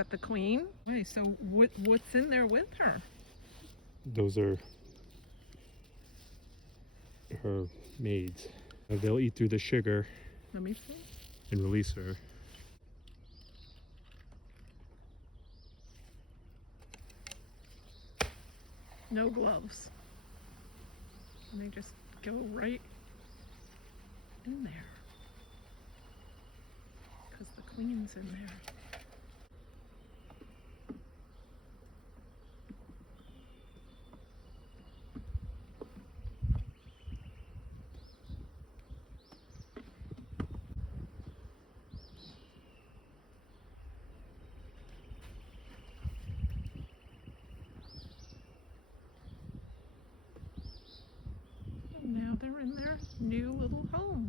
that the queen? Wait, so what's in there with her? Those are her maids. They'll eat through the sugar Let me see. and release her. No gloves. And they just go right in there. Because the queen's in there. And now they're in their new little home.